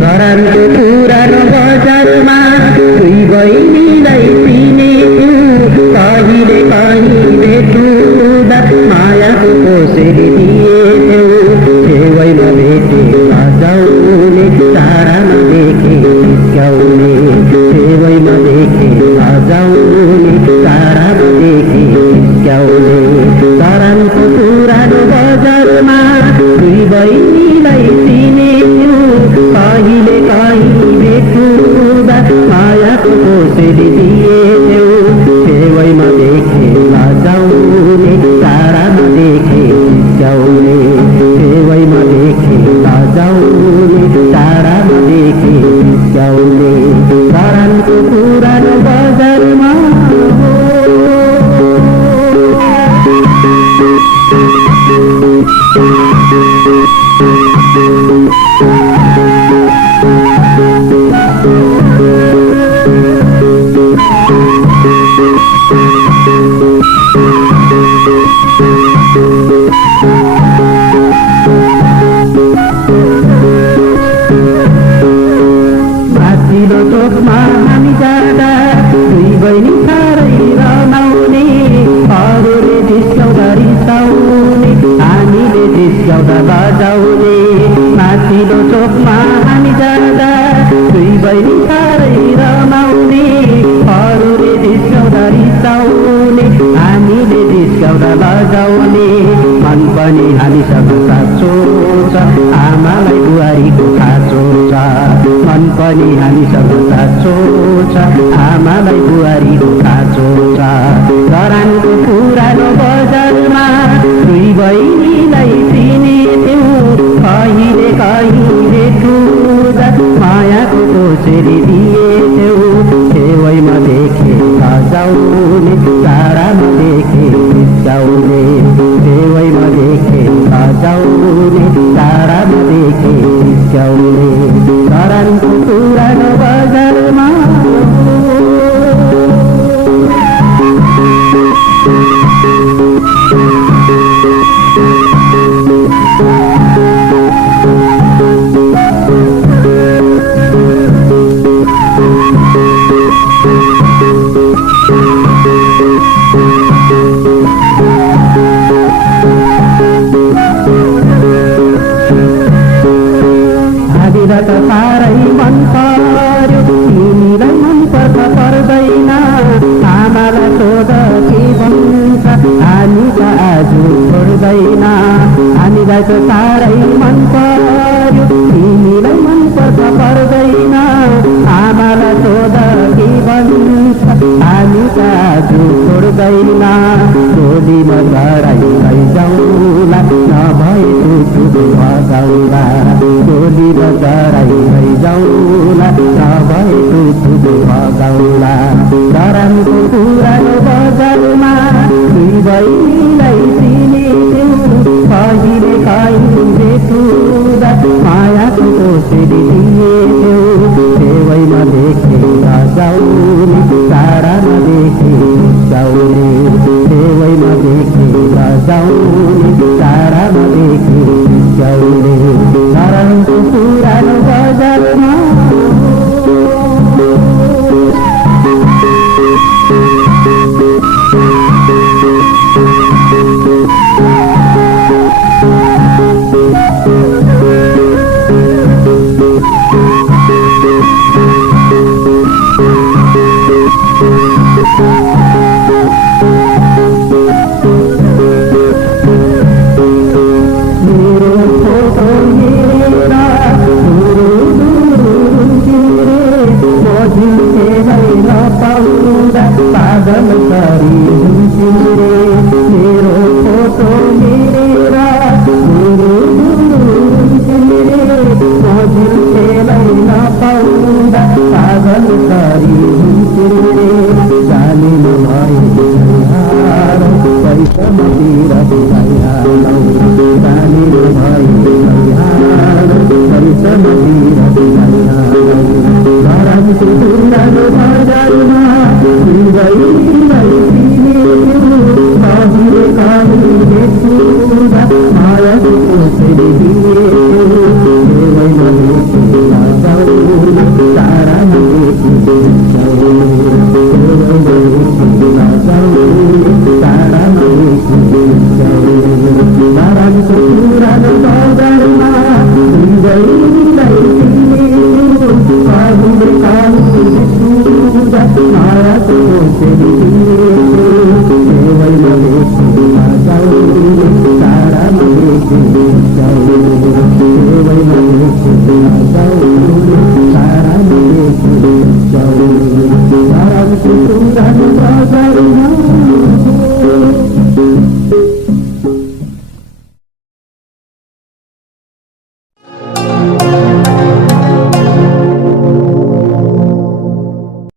धरानको पुरानो बजारमा दुई बहिनीलाई चिनेछु कहिले कहीँ भेटुँदा मायाको कोसेली दिएथ्यौ छेउमा भेटे बजाउने टाढामा देखे जिस्क्याउने छेउमा देखे बजाउने टाढामा देखे जिस्क्याउने धरानको पुरानो बजारमा दुई बहिनीलाई चिनेछु कहिले कहीँ भेटुँदा मायाको कोसेली दिएथ्यौ छेउमा देखे बजाउने टाढामा देखे जिस्क्याउने छेउमा देखे बजाउने टाढामा देखे जिस्क्याउने धरानको पुरानो बजारमा माथिल्लो चोकमा हामी जाँदा दुई बहिनी साह्रै रमाउने अरूले जिस्क्याउँदा रिसाउने हामीले जिस्क्याउँदा बजाउने माथिल्लो चोकमा हामी जाँदा दुई बहिनी साह्रै रमाउने अरूले जिस्क्याउँदा रिसाउने हामीले जिस्क्याउँदा बजाउने मन पनि हामीसँग साँचो छ आमालाई बुहारीको खाँचो छ मन पनि हामीसँग साँचो छ आमालाई बुहारीको खाँचो छ धरानको पुरानो बजारमा दुई बहिनीलाई चिनेथ्यौ कहिले कहीँ भेटुँदा मायाको कोसेली दिएथ्यौ छेउमा देखे बजाउने टाढामा देखे जिस्क्याउने छेउमा देखे बजाउने टाढामा देखे जिस्क्याउने धरानको पुरानो बजारमा हामीलाई त साह्रै मन पर्यो तिमीलाई मन पर्छ पर्दैन आमालाई सोध के भन्छ हामी त आज छोड्दैन हामीलाई त साह्रै मन पर्यो तिमीलाई मन पर्छ पर्दैन आमालाई सोध के भन्छ हामी त आज छोड्दैन टोलीमा चढाइ लैजाउँला नभए टुटु बजाउँला टोलीमा चढाइ लैजाउँला नभए टुटु बजाउँला धरानको पुरानो बजारमा दुई बहिनीलाई चिनेथ्यौ कहिले कहीँ भेटुँदा मायाको कोसेली दिएथ्यौ छेउमा देखे बजाउने टाढामा देखे जिस्क्याउने छेउमा देखे बजाउने टाढामा देखे जिस्क्याउने धरानको पुरानो बजारमा पागल करी हुन्छु रे मेरो फोटो हेरेर मजुरलाई नपाउँदा पागल करी हुन्छु रे जाने भइहाल पैसा मतिर भइहालौ जाने भइहाल पैसा मतिर भइहालौ धरानको पुरानो बजारमा दुई बहिनीलाई चिनेथ्यौ छैन